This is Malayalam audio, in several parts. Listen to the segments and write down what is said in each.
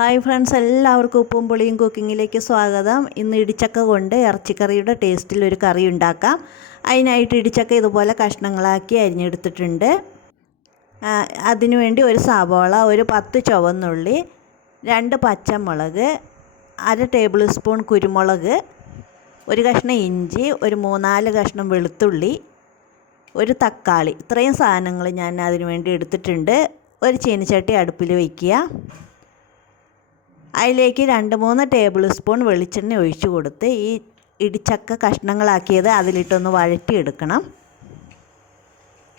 ഹായ് ഫ്രണ്ട്സ്, എല്ലാവർക്കും ഉപ്പും പുളിയും കുക്കിങ്ങിലേക്ക് സ്വാഗതം. ഇന്ന് ഇടിച്ചക്ക കൊണ്ട് ഇറച്ചിക്കറിയുടെ ടേസ്റ്റിൽ ഒരു കറി ഉണ്ടാക്കാം. അതിനായിട്ട് ഇടിച്ചക്ക ഇതുപോലെ കഷ്ണങ്ങളാക്കി അരിഞ്ഞെടുത്തിട്ടുണ്ട്. അതിനുവേണ്ടി ഒരു സവാള, ഒരു 10 ചുവന്നുള്ളി, 2 പച്ചമുളക്, 1/2 ടേബിൾ സ്പൂൺ കുരുമുളക്, ഒരു കഷ്ണം ഇഞ്ചി, ഒരു 3-4 കഷ്ണം വെളുത്തുള്ളി, ഒരു തക്കാളി. ഇത്രയും സാധനങ്ങൾ ഞാൻ അതിനു വേണ്ടി എടുത്തിട്ടുണ്ട്. ഒരു ചീനച്ചട്ടി അടുപ്പിൽ വയ്ക്കുക. അതിലേക്ക് 2-3 ടേബിൾ സ്പൂൺ വെളിച്ചെണ്ണ ഒഴിച്ചു കൊടുത്ത് ഈ ഇടിച്ചക്ക കഷ്ണങ്ങളാക്കിയത് അതിലിട്ടൊന്ന് വഴറ്റിയെടുക്കണം.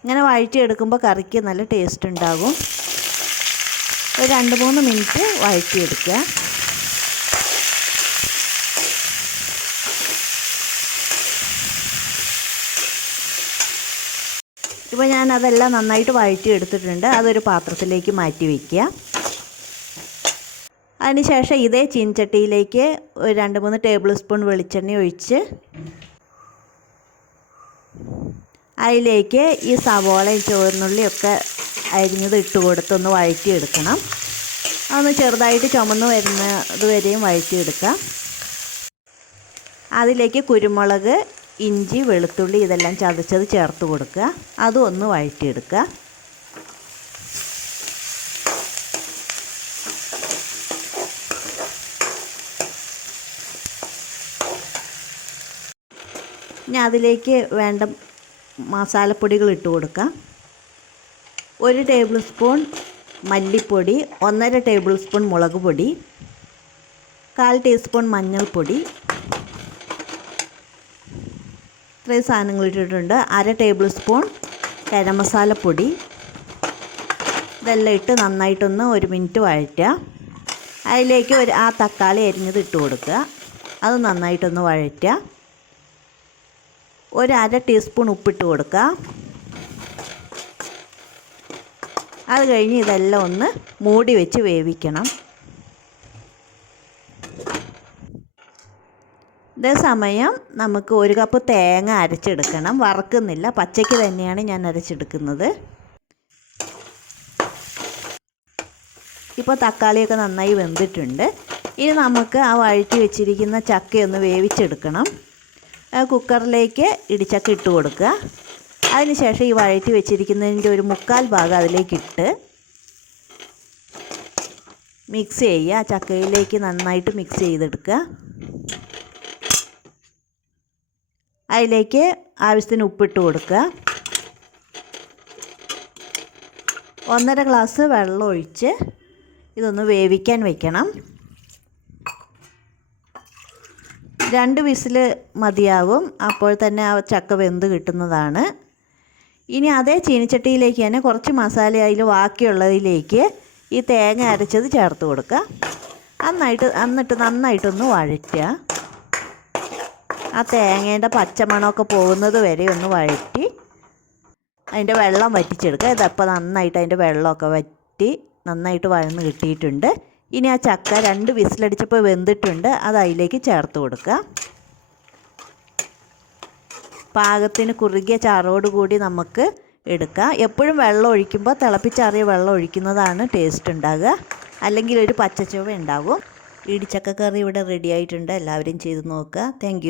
ഇങ്ങനെ വഴറ്റിയെടുക്കുമ്പോൾ കറിക്ക് നല്ല ടേസ്റ്റ് ഉണ്ടാകും. ഒരു 2-3 മിനിറ്റ് വഴറ്റിയെടുക്കുക. ഇപ്പോൾ ഞാനതെല്ലാം നന്നായിട്ട് വഴറ്റിയെടുത്തിട്ടുണ്ട്. അതൊരു പാത്രത്തിലേക്ക് മാറ്റി വയ്ക്കുക. അതിനുശേഷം ഇതേ ചീനച്ചട്ടിയിലേക്ക് ഒരു 2-3 ടേബിൾ സ്പൂൺ വെളിച്ചെണ്ണ ഒഴിച്ച് അതിലേക്ക് ഈ സവോളയും ചുവന്നുള്ളിയൊക്കെ അരിഞ്ഞത് ഇട്ട് കൊടുത്തൊന്ന് വഴറ്റിയെടുക്കണം. അതൊന്ന് ചെറുതായിട്ട് ചുമന്ന് വരുന്നത് വരെയും വഴറ്റിയെടുക്കാം. അതിലേക്ക് കുരുമുളക്, ഇഞ്ചി, വെളുത്തുള്ളി ഇതെല്ലാം ചതച്ചത് ചേർത്ത് കൊടുക്കുക. അതും ഒന്ന് വഴറ്റിയെടുക്കുക. ഇനി അതിലേക്ക് വേണ്ട മസാലപ്പൊടികൾ ഇട്ട് കൊടുക്കാം. 1 ടേബിൾ സ്പൂൺ മല്ലിപ്പൊടി, 1.5 ടേബിൾ സ്പൂൺ മുളക് പൊടി, 1/4 ടീസ്പൂൺ മഞ്ഞൾപ്പൊടി. ഇത്രയും സാധനങ്ങൾ ഇട്ടിട്ടുണ്ട്. 1/2 ടേബിൾ സ്പൂൺ ഗരം മസാലപ്പൊടി. ഇതെല്ലാം ഇട്ട് നന്നായിട്ടൊന്ന് 1 മിനിറ്റ് വഴറ്റുക. അതിലേക്ക് ആ തക്കാളി അരിഞ്ഞത് ഇട്ട് കൊടുക്കുക. അത് നന്നായിട്ടൊന്ന് വഴറ്റുക. ഒരു 1/2 ടീസ്പൂൺ ഉപ്പിട്ട് കൊടുക്കുക. അത് കഴിഞ്ഞ് ഇതെല്ലാം ഒന്ന് മൂടി വെച്ച് വേവിക്കണം. ഇതേ സമയം നമുക്ക് 1 കപ്പ് തേങ്ങ അരച്ചെടുക്കണം. വറക്കുന്നില്ല, പച്ചയ്ക്ക് തന്നെയാണ് ഞാൻ അരച്ചെടുക്കുന്നത്. ഇപ്പോൾ തക്കാളിയൊക്കെ നന്നായി വെന്തിട്ടുണ്ട്. ഇനി നമുക്ക് ആ വഴറ്റി വെച്ചിരിക്കുന്ന ചക്കയൊന്ന് വേവിച്ചെടുക്കണം. കുക്കറിലേക്ക് ഇടിച്ചക്ക ഇട്ട് കൊടുക്കുക. അതിനുശേഷം ഈ വഴറ്റി വെച്ചിരിക്കുന്നതിൻ്റെ ഒരു 1/4 ഭാഗം അതിലേക്കിട്ട് മിക്സ് ചെയ്യുക. ചക്കയിലേക്ക് നന്നായിട്ട് മിക്സ് ചെയ്തെടുക്കുക. അതിലേക്ക് ആവശ്യത്തിന് ഉപ്പിട്ട് കൊടുക്കുക. 1.5 ഗ്ലാസ് വെള്ളം ഒഴിച്ച് ഇതൊന്ന് വേവിക്കാൻ വെക്കണം. 2 വിസിൽ മതിയാകും. അപ്പോൾ തന്നെ ആ ചക്ക വെന്ത് കിട്ടുന്നതാണ്. ഇനി അതേ ചീനിച്ചട്ടിയിലേക്ക് തന്നെ കുറച്ച് മസാല അതിൽ ബാക്കിയുള്ളതിലേക്ക് ഈ തേങ്ങ അരച്ചത് ചേർത്ത് കൊടുക്കുക. എന്നിട്ട് നന്നായിട്ടൊന്ന് വഴറ്റുക. ആ തേങ്ങേൻ്റെ പച്ചമണമൊക്കെ പോകുന്നത് വരെ ഒന്ന് വഴറ്റി അതിൻ്റെ വെള്ളം വറ്റിച്ചെടുക്കുക. ഇതപ്പോൾ നന്നായിട്ട് അതിൻ്റെ വെള്ളമൊക്കെ വറ്റി നന്നായിട്ട് വഴന്ന് കിട്ടിയിട്ടുണ്ട്. ഇനി ആ ചക്ക 2 വിസിലടിച്ചപ്പോൾ വെന്തിട്ടുണ്ട്. അത് അതിലേക്ക് ചേർത്ത് കൊടുക്കുക. പാകത്തിന് കുറുകിയ ചാറോടുകൂടി നമുക്ക് എടുക്കാം. എപ്പോഴും വെള്ളം ഒഴിക്കുമ്പോൾ തിളപ്പിച്ചാറിയ വെള്ളം ഒഴിക്കുന്നതാണ് ടേസ്റ്റ് ഉണ്ടാകുക. അല്ലെങ്കിൽ ഒരു പച്ചച്ചുവ ഉണ്ടാകും. ഇടിച്ചക്ക കറി ഇവിടെ റെഡി ആയിട്ടുണ്ട്. എല്ലാവരും ചെയ്ത് നോക്കുക. താങ്ക്